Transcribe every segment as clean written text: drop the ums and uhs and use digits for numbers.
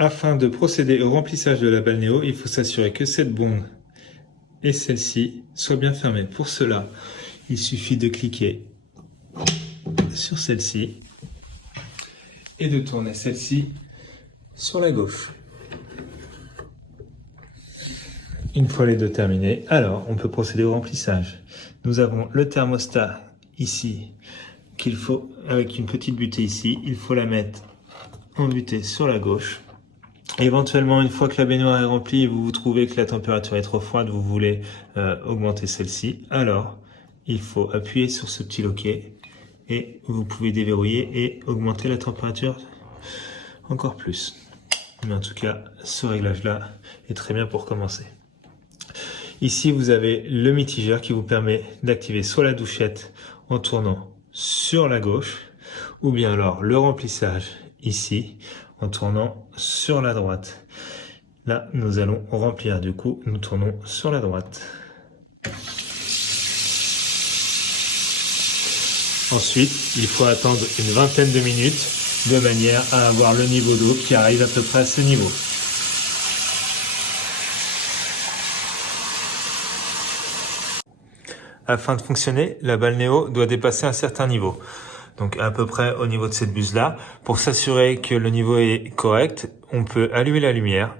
Afin de procéder au remplissage de la balle Néo, il faut s'assurer que cette bonde et celle-ci soient bien fermées. Pour cela, il suffit de cliquer sur celle-ci et de tourner celle-ci sur la gauche. Une fois les deux terminés, alors on peut procéder au remplissage. Nous avons le thermostat ici, qu'il faut, avec une petite butée ici, il faut la mettre en butée sur la gauche. Éventuellement, une fois que la baignoire est remplie et vous trouvez que la température est trop froide, vous voulez augmenter celle-ci, alors il faut appuyer sur ce petit loquet et vous pouvez déverrouiller et augmenter la température encore plus. Mais en tout cas, ce réglage-là est très bien pour commencer. Ici, vous avez le mitigeur qui vous permet d'activer soit la douchette en tournant sur la gauche, ou bien alors le remplissage ici en tournant sur la droite. Là, nous allons remplir, du coup, nous tournons sur la droite. Ensuite, il faut attendre une vingtaine de minutes de manière à avoir le niveau d'eau qui arrive à peu près à ce niveau. Afin de fonctionner, la balle Néo doit dépasser un certain niveau. Donc à peu près au niveau de cette buse-là. Pour s'assurer que le niveau est correct, on peut allumer la lumière.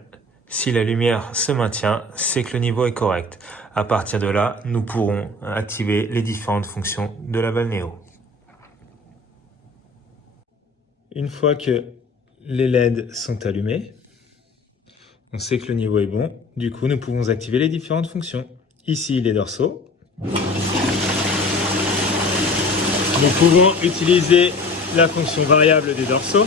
Si la lumière se maintient, c'est que le niveau est correct. À partir de là, nous pourrons activer les différentes fonctions de la balle Néo. Une fois que les LED sont allumés, on sait que le niveau est bon. Du coup, nous pouvons activer les différentes fonctions. Ici, les dorsaux. Nous pouvons utiliser la fonction variable des dorsaux.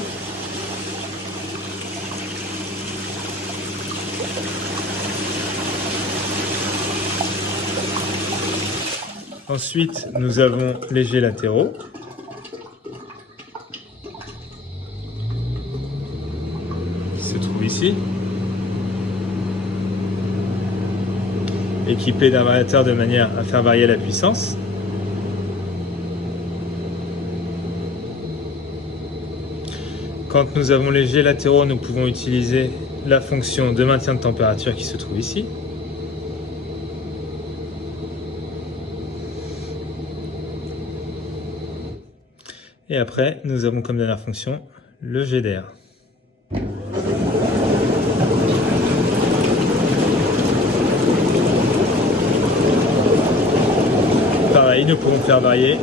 Ensuite, nous avons les jets latéraux. Qui se trouvent ici. Équipés d'un variateur de manière à faire varier la puissance. Quand nous avons les jets latéraux, nous pouvons utiliser la fonction de maintien de température qui se trouve ici. Et après, nous avons comme dernière fonction le jet d'air. Pareil, nous pouvons faire varier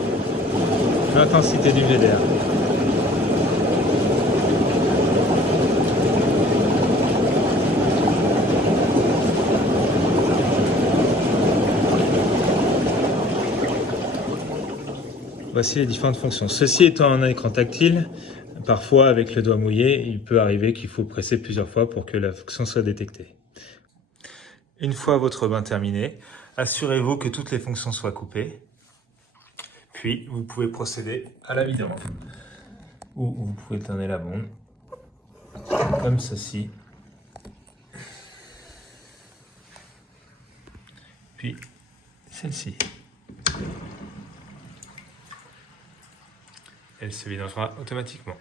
l'intensité du jet d'air. Voici les différentes fonctions. Ceci étant un écran tactile, parfois avec le doigt mouillé, il peut arriver qu'il faut presser plusieurs fois pour que la fonction soit détectée. Une fois votre bain terminé, assurez-vous que toutes les fonctions soient coupées. Puis vous pouvez procéder à la vidange. Ou vous pouvez tourner la bonde, comme ceci. Puis celle-ci. Elle se vidangera automatiquement.